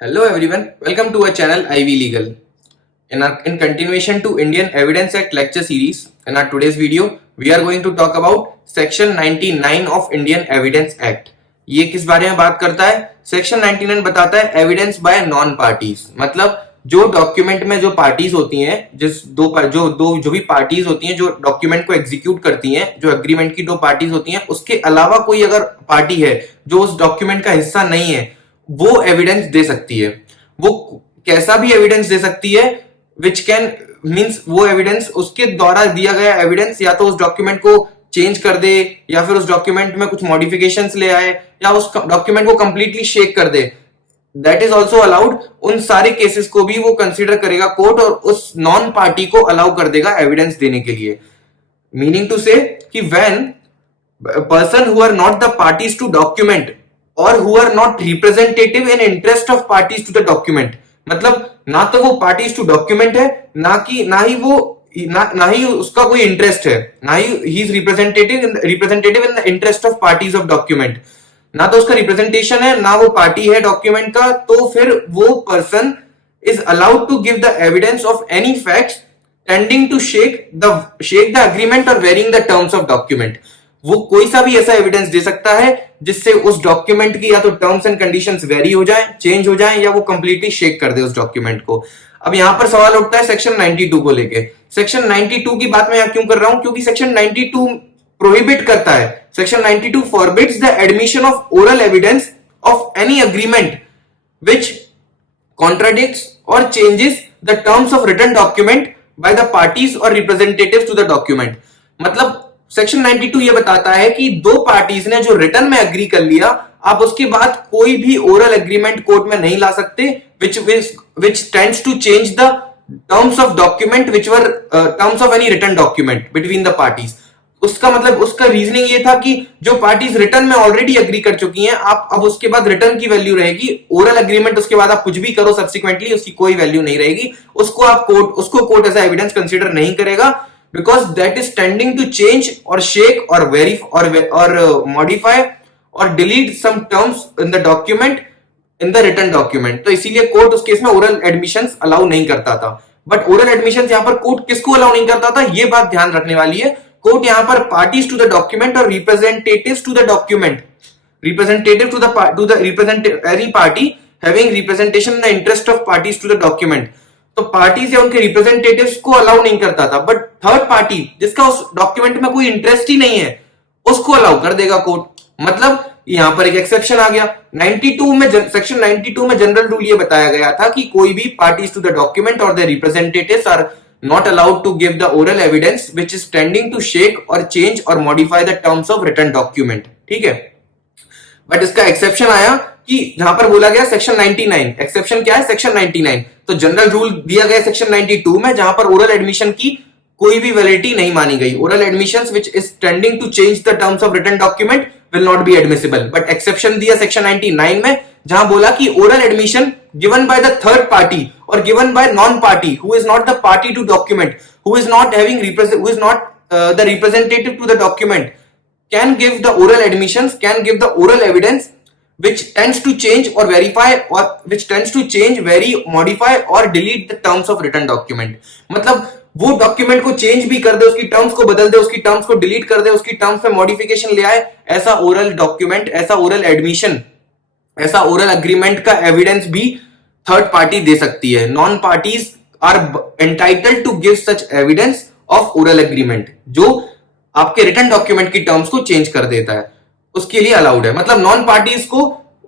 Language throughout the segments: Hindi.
Hello everyone, welcome to our channel Ivy Legal. In continuation to Indian Evidence Act lecture series, in our today's video, we are going to talk about Section 99 of Indian Evidence Act. ये किस बारे में बात करता है? Section 99 बताता है एविडेंस बाय नॉन पार्टीज, मतलब जो डॉक्यूमेंट में जो पार्टीज होती हैं, जो भी पार्टीज होती हैं जो डॉक्यूमेंट को एग्जीक्यूट करती हैं, जो एग्रीमेंट की दो पार्टीज होती हैं, उसके अलावा कोई अगर पार्टी है जो उस डॉक्यूमेंट का हिस्सा नहीं है, वो एविडेंस दे सकती है। वो कैसा भी एविडेंस दे सकती है, विच कैन मींस वो एविडेंस उसके द्वारा दिया गया एविडेंस या तो उस डॉक्यूमेंट को चेंज कर दे, या फिर उस डॉक्यूमेंट में कुछ मॉडिफिकेशंस ले आए, या उस डॉक्यूमेंट को कंप्लीटली शेक कर दे। That is also allowed. उन सारे केसेस को भी वो कंसिडर करेगा कोर्ट, और उस नॉन पार्टी को अलाउ कर देगा एविडेंस देने के लिए। मीनिंग टू से कि when person who are not the parties to document or who are not representative in interest of parties to the document, मतलब ना तो वो parties to document है, ना ही उसका कोई इंटरेस्ट है, ना ही he is representative in the interest of parties of document, ना तो उसका रिप्रेजेंटेशन है, ना वो पार्टी है डॉक्यूमेंट का। तो फिर वो person is allowed to give the evidence of any facts tending to shake the agreement or varying the terms of document। वो कोई सा भी ऐसा एविडेंस दे सकता है जिससे उस डॉक्यूमेंट की या तो टर्म्स एंड कंडीशंस वेरी हो जाए, चेंज हो जाए, या वो कंप्लीटली शेक कर दे उस डॉक्यूमेंट को। अब यहां पर सवाल उठता है सेक्शन 92 को लेके। सेक्शन 92 की बात मैं यहां क्यों कर रहा हूं? क्योंकि सेक्शन 92 प्रोहिबिट करता है, section 92 forbids the admission of oral evidence of any agreement which contradicts or changes the terms of written document by the parties or representatives to the document। मतलब सेक्शन 92 ये बताता है कि दो पार्टीज ने जो रिटर्न में एग्री कर लिया, आप उसके बाद कोई भी ओरल एग्रीमेंट कोर्ट में नहीं ला सकते which tends to change the terms of document which were terms of any written document between the parties। उसका मतलब उसका रीजनिंग ये था कि जो पार्टीज रिटर्न में ऑलरेडी एग्री कर चुकी हैं, आप अब उसके बाद रिटर्न की वैल्यू रहेगी, ओरल एग्रीमेंट उसके बाद आप कुछ भी करो सब्सिक्वेंटली उसकी कोई वैल्यू नहीं रहेगी। उसको कोर्ट एज एविडेंस कंसीडर नहीं करेगा, because that is tending to change or shake or verify or modify or delete some terms in the document in the written document। तो इसीलिए कोर्ट उस केस में ओरल एडमिशंस अलाउ नहीं करता था। बट ओरल एडमिशंस यहां पर कोर्ट किसको अलाउ नहीं करता था, ये बात ध्यान रखने वाली है। कोर्ट यहां पर पार्टीज टू द डॉक्यूमेंट और representatives to the document, representative to the any party having representation in the interest of parties to the document, तो पार्टीज या उनके रिप्रेजेंटेटिव्स को अलाउ नहीं करता था। बट थर्ड पार्टी जिसका उस डॉक्यूमेंट में कोई इंटरेस्ट ही नहीं है, उसको अलाउ कर देगा कोर्ट। मतलब यहां पर एक एक्सेप्शन आ गया। 92 में सेक्शन 92 में जनरल रूल ये बताया गया था कि कोई भी पार्टीज टू द डॉक्यूमेंट और their representatives are not allowed to give the oral evidence which is tending to shake और चेंज और modify the terms of written document. ठीक है, बट इसका एक्सेप्शन आया कि जहां पर बोला गया सेक्शन 99। एक्सेप्शन क्या है? सेक्शन 99। तो जनरल रूल दिया गया सेक्शन 92 में, जहां पर ओरल एडमिशन की कोई भी वैलिडिटी नहीं मानी गई। Oral admissions which is tending to change the terms of written document will not be admissible. But exception दिया सेक्शन 99 में, जहां बोला कि oral admission given by the third party और given by non party who is not the party to document, who is not the representative to the document, can give the oral admissions, can give the oral evidence which tends to change or verify or which tends to change, vary, modify or delete the terms of written document। मतलब वो डॉक्यूमेंट को चेंज भी कर दे, उसकी टर्म्स को बदल दे, उसकी टर्म्स को डिलीट कर दे, उसकी टर्म्स में मॉडिफिकेशन ले आए। ऐसा ओरल डॉक्यूमेंट, ऐसा ओरल एडमिशन, ऐसा ओरल एग्रीमेंट का एविडेंस भी थर्ड पार्टी दे सकती है। Non parties are entitled to give such evidence of oral agreement जो आपके रिटर्न डॉक्यूमेंट की टर्म्स को चेंज कर देता है, उसके लिए अलाउड है। मतलब नॉन पार्टीज को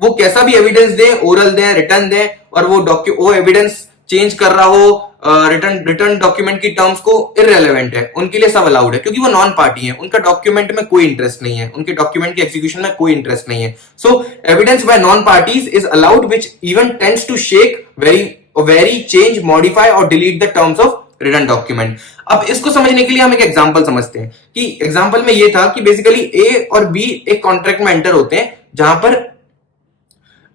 वो कैसा भी एविडेंस दे, ओरल दे, रिटर्न दे, और वो एविडेंस चेंज कर रहा हो रिटर्न डॉक्यूमेंट की टर्म्स को, इररेलेवेंट है, उनके लिए सब अलाउड है, क्योंकि वो नॉन पार्टी है, उनका डॉक्यूमेंट में कोई इंटरेस्ट नहीं है, उनके डॉक्यूमेंट के एग्जीक्यूशन में कोई इंटरेस्ट नहीं है। So evidence by non parties is allowed which even tends to shake, very, change, modify और delete the terms of written document. अब इसको समझने के लिए हम एक एग्जांपल समझते हैं कि एग्जांपल में ये था कि बेसिकली ए और बी एक कॉन्ट्रैक्ट में एंटर होते हैं, जहां पर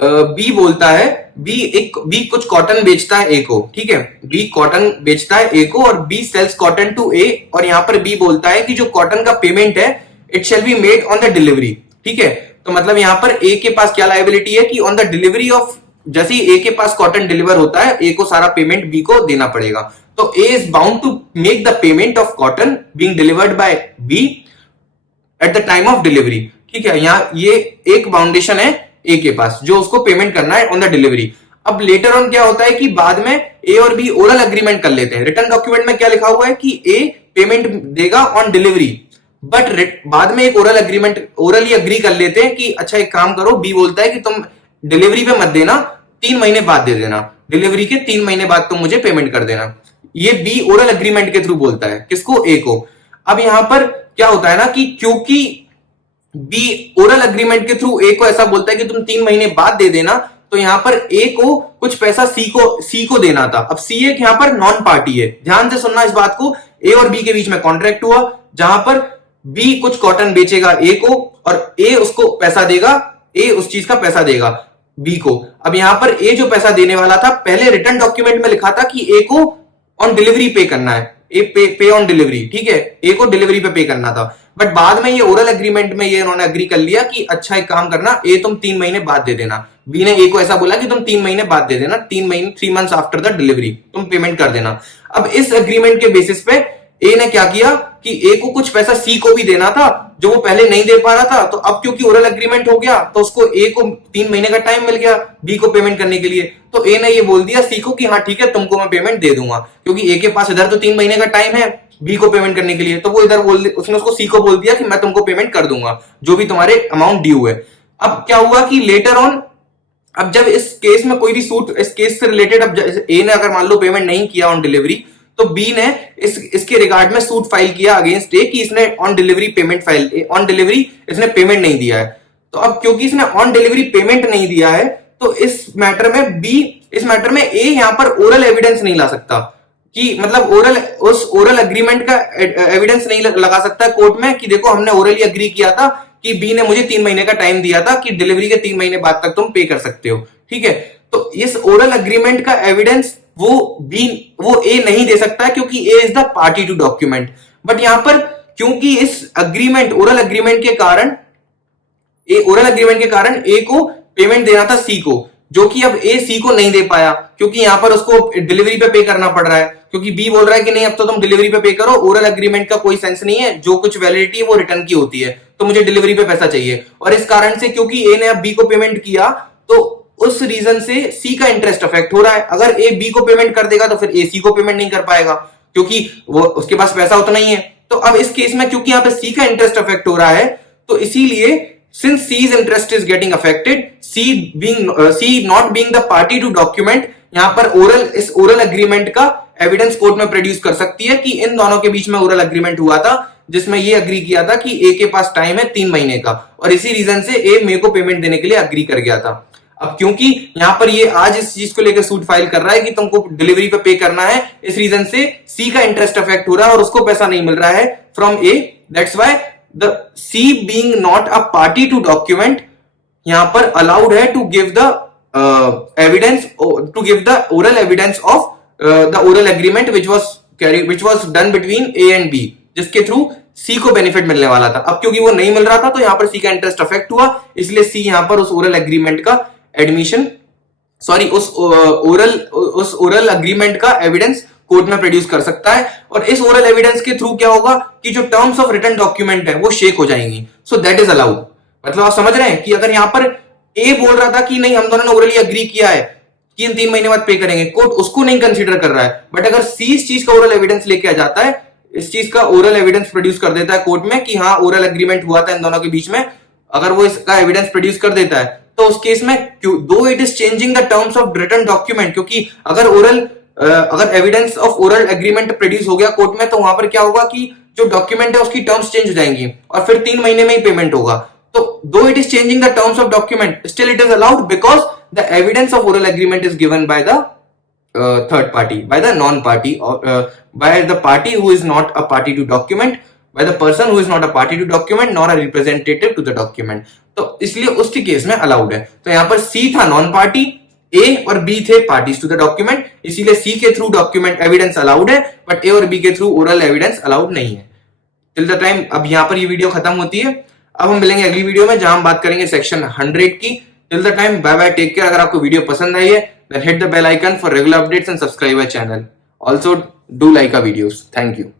बी बोलता है, बी कुछ कॉटन बेचता है ए को। ठीक है, बी कॉटन बेचता है ए को और बी सेल्स कॉटन टू ए, और यहां पर बी बोलता है कि जो कॉटन का पेमेंट है it shall be made on the delivery. ठीक है, तो मतलब यहां पर ए के पास क्या लायबिलिटी है कि ऑन द डिलीवरी ऑफ जैसे ही ए के पास कॉटन डिलीवर होता है, ए को सारा पेमेंट बी को देना पड़ेगा। तो A is bound to make the payment of cotton being delivered by B at the time of delivery. ठीक है, यहाँ ये एक बाउंडेशन है ए के पास जो उसको पेमेंट करना है ऑन द डिलीवरी। अब लेटर ऑन क्या होता है कि बाद में ए और बी ओरल एग्रीमेंट कर लेते हैं। रिटर्न डॉक्यूमेंट में क्या लिखा हुआ है कि ए पेमेंट देगा ऑन डिलीवरी, बट बाद में एक ओरल एग्रीमेंट, ओरली एग्री कर लेते हैं कि अच्छा एक काम करो, बी बोलता है कि तुम डिलीवरी पे मत देना, 3 महीने बाद दे देना, डिलीवरी के 3 महीने बाद तुम मुझे पेमेंट कर देना। ये बी ओरल एग्रीमेंट के थ्रू बोलता है किसको, ए को। अब यहां पर क्या होता है ना कि क्योंकि बी ओरल एग्रीमेंट के थ्रू ए को ऐसा बोलता है कि तुम 3 महीने बाद दे देना, तो यहां पर ए को कुछ पैसा सी को देना था। अब सी एक यहां पर नॉन पार्टी है, ध्यान से सुनना इस बात को। ए और बी के बीच में कॉन्ट्रैक्ट हुआ जहां पर बी कुछ कॉटन बेचेगा ए को और ए उसको पैसा देगा, ए उस चीज का पैसा देगा बी को। अब यहां पर ए जो पैसा देने वाला था, पहले रिटर्न डॉक्यूमेंट में लिखा था कि ए को ऑन डिलीवरी पे करना है, ए पे ऑन डिलीवरी, ठीक है, ए को डिलीवरी पे पे था। बट बाद में ये ओरल एग्रीमेंट में ये उन्होंने एग्री कर लिया कि अच्छा एक काम करना, ए तुम 3 महीने बाद दे देना। बी ने ए को ऐसा बोला कि तुम 3 महीने बाद दे देना, 3 मंथ्स आफ्टर द डिलीवरी तुम पेमेंट कर देना। अब इस एग्रीमेंट के बेसिस पे ए ने क्या किया कि ए को कुछ पैसा सी को भी देना था जो वो पहले नहीं दे पा रहा था। तो अब क्योंकि ओरल एग्रीमेंट हो गया तो उसको ए को 3 महीने का टाइम मिल गया बी को पेमेंट करने के लिए। तो ए ने ये बोल दिया सी को कि हाँ ठीक है, तुमको मैं पेमेंट दे दूंगा, क्योंकि ए के पास इधर तो 3 महीने का टाइम है बी को पेमेंट करने के लिए। तो वो इधर उसने उसको सी को बोल दिया कि मैं तुमको पेमेंट कर दूंगा जो भी तुम्हारे अमाउंट ड्यू है। अब क्या हुआ कि लेटर ऑन, अब जब इस केस में कोई भी सूट, इस केस से रिलेटेड, अब ए ने अगर मान लो पेमेंट नहीं किया ऑन डिलीवरी, तो बी ने इसके रिगार्ड में सूट फाइल किया अगेंस्ट ए कि इसने on delivery payment file, on delivery इसने पेमेंट नहीं दिया है। तो अब क्योंकि इसने ऑन डिलीवरी पेमेंट नहीं दिया है, तो इस मैटर में ए यहां पर ओरल एविडेंस नहीं ला सकता कि मतलब उस ओरल एग्रीमेंट का एविडेंस नहीं लगा सकता कोर्ट में कि देखो हमने ओरली एग्री किया था कि बी ने मुझे 3 महीने का टाइम दिया था कि डिलीवरी के 3 महीने बाद तक तुम पे कर सकते हो, ठीक है। तो इस ओरल एग्रीमेंट का एविडेंस वो ए नहीं दे सकता है क्योंकि A is the party to document. But यहां पर क्योंकि इस एग्रीमेंट, ओरल एग्रीमेंट के कारण ए को पेमेंट देना था सी को, जो कि अब ए सी को नहीं दे पाया क्योंकि यहां पर उसको डिलीवरी पे करना पड़ रहा है, क्योंकि बी बोल रहा है कि नहीं अब तो तुम डिलीवरी पे करो, ओरल एग्रीमेंट का कोई सेंस नहीं है, जो कुछ वैलिडिटी है वो रिटर्न की होती है, तो मुझे डिलीवरी पे पैसा चाहिए। और इस कारण से क्योंकि ए ने अब बी को पेमेंट किया, तो उस रीजन से सी का इंटरेस्ट अफेक्ट हो रहा है। अगर ए बी को पेमेंट कर देगा तो फिर ए सी को पेमेंट नहीं कर पाएगा क्योंकि वो उसके पास पैसा उतना ही है। तो अब इस केस में क्योंकि यहाँ पे सी का इंटरेस्ट अफेक्ट हो रहा है, तो इसीलिए since C's interest is getting affected, C not being the party to document, यहां पर इस ओरल एग्रीमेंट का एविडेंस कोर्ट में प्रोड्यूस कर सकती है कि इन दोनों के बीच में ओरल एग्रीमेंट हुआ था जिसमें ये एग्री किया था कि ए के पास टाइम है 3 महीने का, और इसी रीजन से ए मेरे को पेमेंट देने के लिए एग्री कर गया था। अब क्योंकि यहां पर ये आज इस चीज को लेकर सूट फाइल कर रहा है कि तुमको डिलीवरी पे करना है, इस रीजन से सी का इंटरेस्ट अफेक्ट हो रहा है और उसको पैसा नहीं मिल रहा है from A. That's why the C being not a party to document यहां पर allowed है to give the evidence, to give the oral evidence of the oral agreement which was done between A and B, जिसके थ्रू C को बेनिफिट मिलने वाला था। अब क्योंकि वो नहीं मिल रहा था तो यहां पर C का इंटरेस्ट अफेक्ट हुआ, इसलिए C यहां पर उस ओरल एग्रीमेंट का उस ओरल एग्रीमेंट का एविडेंस कोर्ट में प्रोड्यूस कर सकता है। और इस ओरल एविडेंस के थ्रू क्या होगा कि जो टर्म्स ऑफ रिटर्न डॉक्यूमेंट है वो शेक हो जाएंगी। So that is allowed. मतलब आप समझ रहे हैं कि अगर यहां पर ए बोल रहा था कि नहीं हम दोनों ने ओरली एग्री किया है कि इन 3 महीने बाद पे करेंगे, कोर्ट उसको नहीं कंसीडर कर रहा है। बट अगर सी इस चीज का ओरल एविडेंस लेके आ जाता है, इस चीज का ओरल एविडेंस प्रोड्यूस कर देता है कोर्ट में कि हाँ ओरल एग्रीमेंट हुआ था इन दोनों के बीच में, अगर वो इसका एविडेंस प्रोड्यूस कर देता है तो उस केस में दो it is changing the terms of return document, क्योंकि अगर evidence of oral agreement produce हो गया कोर्ट में तो वहां पर क्या होगा कि जो डॉक्यूमेंट है उसकी टर्म्स चेंज हो जाएंगी और फिर 3 महीने में ही पेमेंट होगा। तो though it is changing the terms of document, still it is allowed because the evidence of oral agreement is given by the third party, by the non party, by the party who is not a party to document, by the person who is not a party to document nor a representative to the document। तो इसलिए उसके केस में अलाउड है। तो यहां पर C था नॉन पार्टी, A और B थे पार्टीज टू द डॉक्यूमेंट, इसीलिए C के थ्रू डॉक्यूमेंट एविडेंस अलाउड है बट A और B के थ्रू ओरल एविडेंस अलाउड नहीं है। टिल द टाइम अब यहां पर ये वीडियो खत्म होती है। अब हम मिलेंगे अगली वीडियो में जहां हम बात करेंगे सेक्शन 100 की, till the time, bye bye, take care. अगर आपको वीडियो पसंद आई है then hit the bell icon for regular updates and subscribe our channel. Also do like our videos. Thank you.